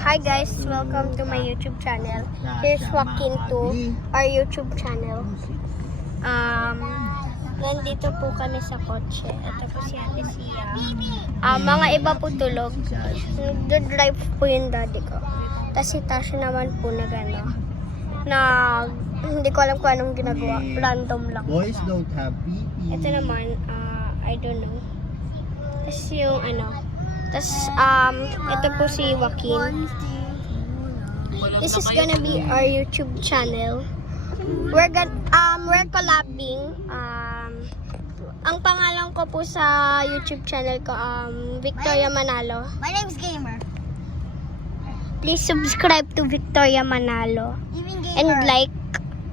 Hi guys, welcome to my YouTube channel. Here's Joaquin to our YouTube channel. Nandito po kami sa kotse. Ito po si Ate Sia. Mga iba po tulog. Nagdadrive po yung daddy ko. Tapos si Tasha naman po hindi ko alam kung anong ginagawa. Random lang. Boys don't have pee-pee. Ito naman, I don't know. Tapos yung Tapos, ito po si Joaquin. This is gonna be our YouTube channel. We're collabing. Ang pangalan ko po sa YouTube channel ko, Victoria Manalo. My name's Gamer. Please subscribe to Victoria Manalo. Even Gamer. And like,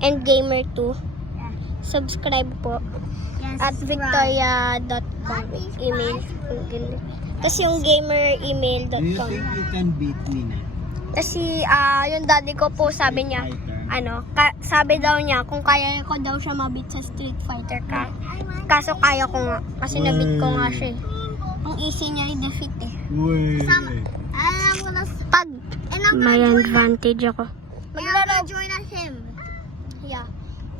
and Gamer too. Yeah. Subscribe po. Yes, At victoria.com email. Tapos yung gamer Do you email.com. think you can beat me na? Kasi yung daddy ko po sabi niya, sabi daw niya kung kaya ko daw siya mabit sa Street Fighter ka. Kaso kaya ko nga kasi nabit ko nga siya. Ang easy niya i-defeat eh. Uy. Pag may advantage ako. Maglaro. Join us him. Yeah.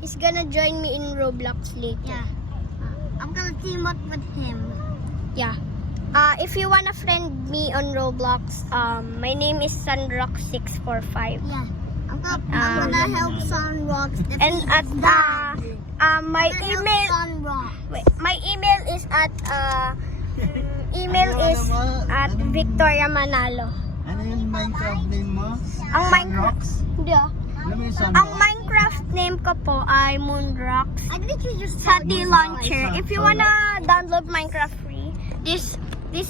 He's gonna join me in Roblox later. Yeah. I'm gonna team up with him. Yeah. If you wanna friend me on Roblox, my name is Sunrock645. Yeah. I'm gonna help Sunrock. And at my email is at Victoria Manalo. Ano yung Minecraft name mo? Ang Minecraft, hindi Alam mo yung Ang Sunrock? Minecraft name ko po ay Moonrocks. I think you just Sa D-Launcher. If you wanna download Minecraft free, this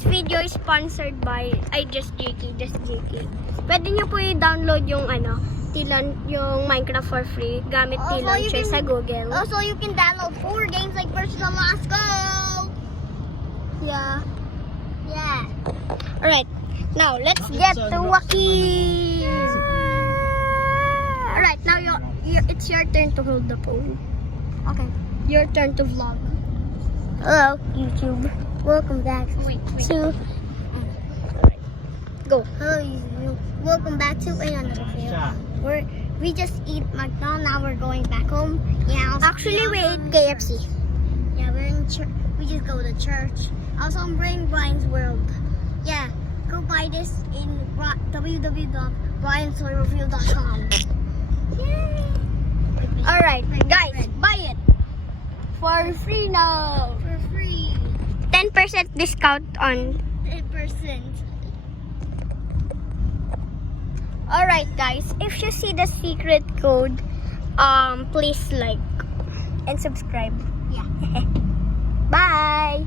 video is sponsored by Just JK. Pwede nyo po i-download yung yung Minecraft for free gamit Also, D-Launcher sa Google. Also, you can download 4 games like Versus on Let's Go. Yeah. Yeah. Alright. Now, let's get to Joaquin. Alright, now it's your turn to hold the phone. Okay. Your turn to vlog. Hello, YouTube. Welcome back. Wait. Go. Hello, YouTube. Welcome back to another video. We just eat McDonald's. Now we're going back home. Yeah. Actually, we ate KFC. Yeah, we're in church. We just go to church. Also, I'm bringing Brian's World. Yeah, go buy this in www.briansoyreveal.com. Alright, guys, buy it. For free now. For free. 10% discount on. 10%. Alright, guys, if you see the secret code, please like and subscribe. Yeah. Bye.